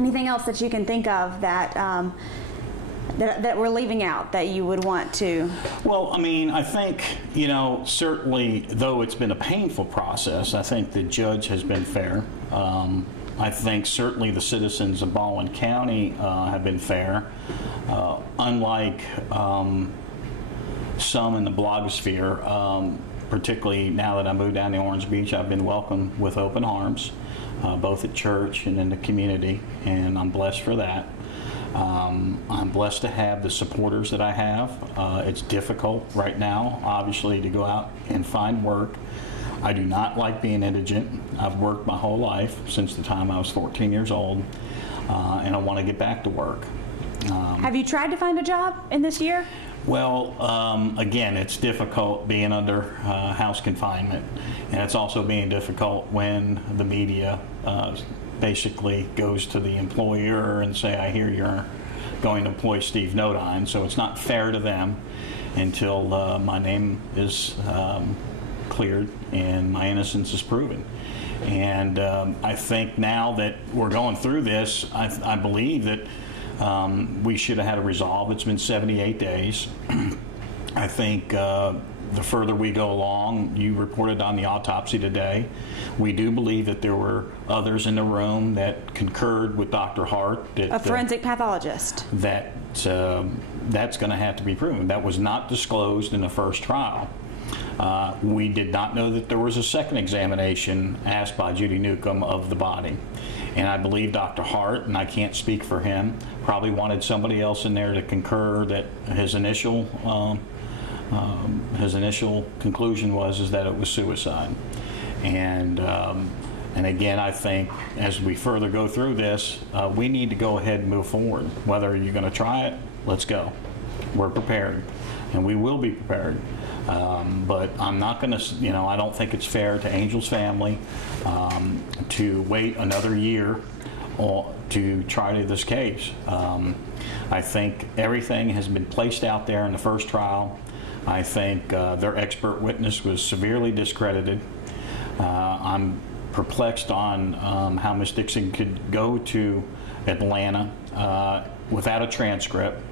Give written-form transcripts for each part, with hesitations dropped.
Anything else that you can think of that that we're leaving out that you would want to? Well, I mean, I think, certainly, though it's been a painful process, I think the judge has been fair. I think certainly the citizens of Baldwin County have been fair. Unlike some in the blogosphere, particularly now that I moved down to Orange Beach, I've been welcomed with open arms, both at church and in the community, and I'm blessed for that. I'm blessed to have the supporters that I have. It's difficult right now, obviously, to go out and find work. I do not like being indigent. I've worked my whole life since the time I was 14 years old, and I want to get back to work. Have you tried to find a job in this year? Well, again, it's difficult being under house confinement, and it's also being difficult when the media basically goes to the employer and say, I hear you're going to employ Steve Nodine, so it's not fair to them until my name is cleared and my innocence is proven. And I think now that we're going through this, I believe that we should have had a resolve. It's been 78 days. I think the further we go along, you reported on the autopsy today, we do believe that there were others in the room that concurred with Dr. Hart. That, a forensic pathologist. That's going to have to be proven. That was not disclosed in the first trial. We did not know that there was a second examination asked by Judy Newcomb of the body. And I believe Dr. Hart, and I can't speak for him, probably wanted somebody else in there to concur that his initial conclusion was that it was suicide. And again, I think as we further go through this, we need to go ahead and move forward. Whether you're going to try it, let's go. We're prepared, and we will be prepared. But I'm not going to, I don't think it's fair to Angel's family to wait another year to try to this case. I think everything has been placed out there in the first trial. I think their expert witness was severely discredited. I'm perplexed on how Ms. Dixon could go to Atlanta without a transcript,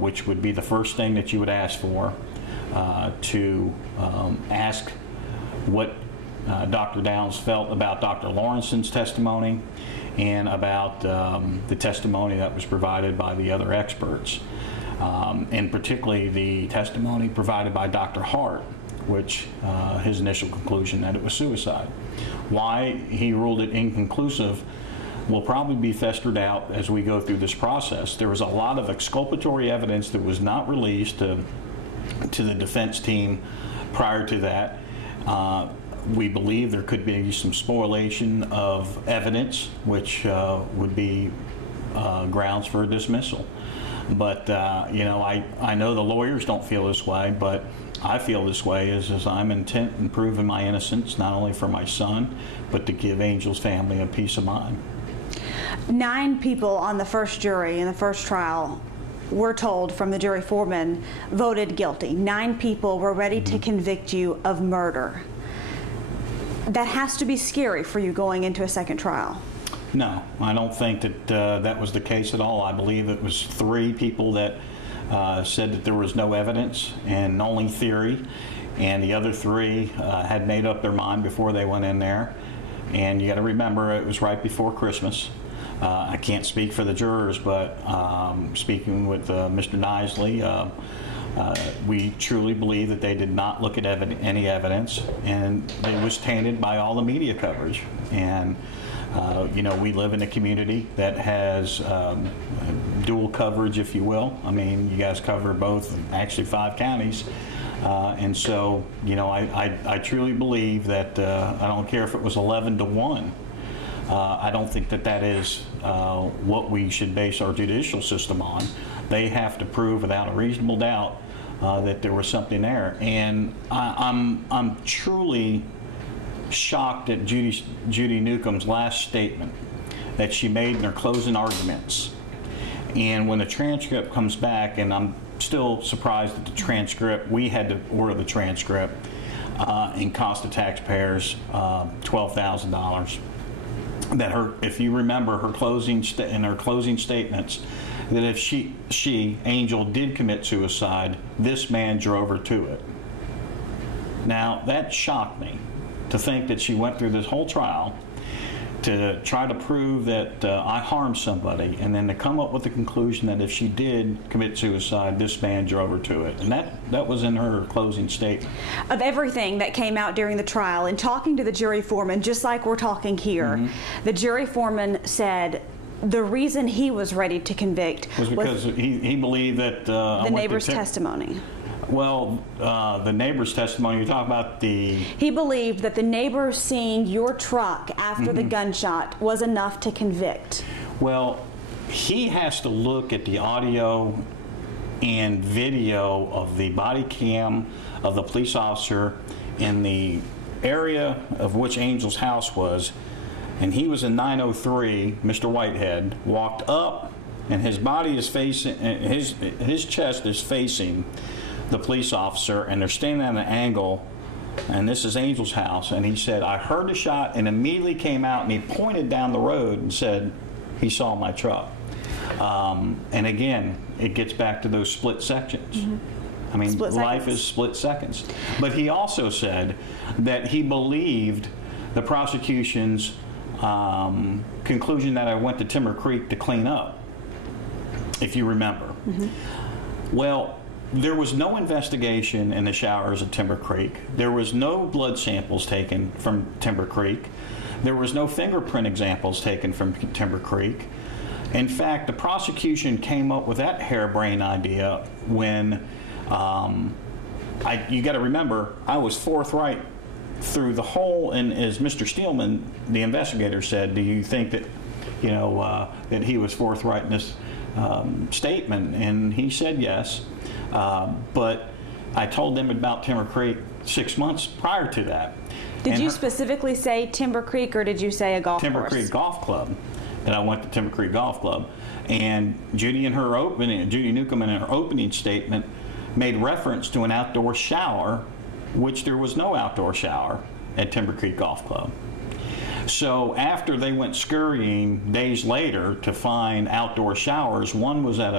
which would be the first thing that you would ask for, to ask what Dr. Downs felt about Dr. Lawrence's testimony and about the testimony that was provided by the other experts, and particularly the testimony provided by Dr. Hart, which his initial conclusion that it was suicide. Why he ruled it inconclusive will probably be festered out as we go through this process. There was a lot of exculpatory evidence that was not released to the defense team prior to that. We believe there could be some spoliation of evidence, which would be grounds for a dismissal. But I know the lawyers don't feel this way, but I feel this way as I'm intent in proving my innocence, not only for my son, but to give Angel's family a peace of mind. 9 people on the first jury in the first trial, we're told from the jury foreman, voted guilty. 9 people were ready to convict you of murder. That has to be scary for you going into a second trial. No, I don't think that that was the case at all. I believe it was 3 people that said that there was no evidence and only theory, and the other 3 had made up their mind before they went in there. And you got to remember, it was right before Christmas. I can't speak for the jurors, but speaking with Mr. Nisley, we truly believe that they did not look at any evidence, and it was tainted by all the media coverage. And we live in a community that has dual coverage, if you will. I mean, you guys cover both, actually 5 counties. And so, I truly believe that I don't care if it was 11-1. I don't think that that is what we should base our judicial system on. They have to prove without a reasonable doubt that there was something there. And I'm truly shocked at Judy Newcomb's last statement that she made in her closing arguments. And when the transcript comes back, and I'm still surprised at the transcript, we had to order the transcript and cost the taxpayers $12,000. that if you remember her in her closing statements, that if Angel, did commit suicide, this man drove her to it. Now, that shocked me, to think that she went through this whole trial to try to prove that I harmed somebody, and then to come up with the conclusion that if she did commit suicide, this man drove her to it. And that was in her closing statement. Of everything that came out during the trial, and talking to the jury foreman, just like we're talking here, the jury foreman said the reason he was ready to convict was because he believed that the neighbor's testimony. Well, the neighbor's testimony, you're talking about He believed that the neighbor seeing your truck after the gunshot was enough to convict. Well, he has to look at the audio and video of the body cam of the police officer in the area of which Angel's house was, and he was in 903. Mr. Whitehead walked up, and his body is facing, his chest is facing the police officer, and they're standing at an angle, and this is Angel's house, and he said, I heard the shot, and immediately came out, and he pointed down the road and said he saw my truck. And again, it gets back to those split sections. I mean, life is split seconds. But he also said that he believed the prosecution's conclusion that I went to Timber Creek to clean up, if you remember. Well, there was no investigation in the showers at Timber Creek. There was no blood samples taken from Timber Creek. There was no fingerprint examples taken from Timber Creek. In fact, the prosecution came up with that harebrained idea when, you got to remember, I was forthright through the whole, and as Mr. Steelman, the investigator, said, do you think that, that he was forthright in this statement? And he said yes. But I told them about Timber Creek 6 months prior to that. Did you specifically say Timber Creek, or did you say a golf Timber course? Creek Golf Club. And I went to Timber Creek Golf Club. And Judy Newcomb in her opening statement made reference to an outdoor shower, which there was no outdoor shower at Timber Creek Golf Club. So after they went scurrying days later to find outdoor showers, one was at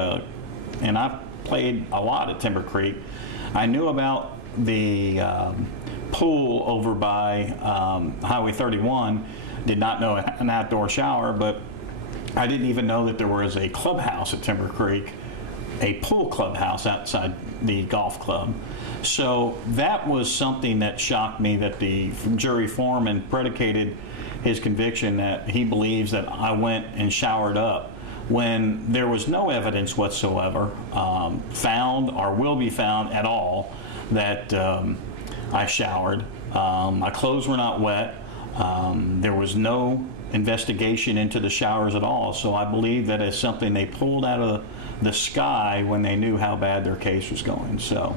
and I played a lot at Timber Creek. I knew about the pool over by Highway 31, did not know an outdoor shower, but I didn't even know that there was a clubhouse at Timber Creek, a pool clubhouse outside the golf club. So that was something that shocked me, that the jury foreman predicated his conviction that he believes that I went and showered up, when there was no evidence whatsoever found or will be found at all that I showered. My clothes were not wet. There was no investigation into the showers at all. So I believe that it's something they pulled out of the sky when they knew how bad their case was going. So.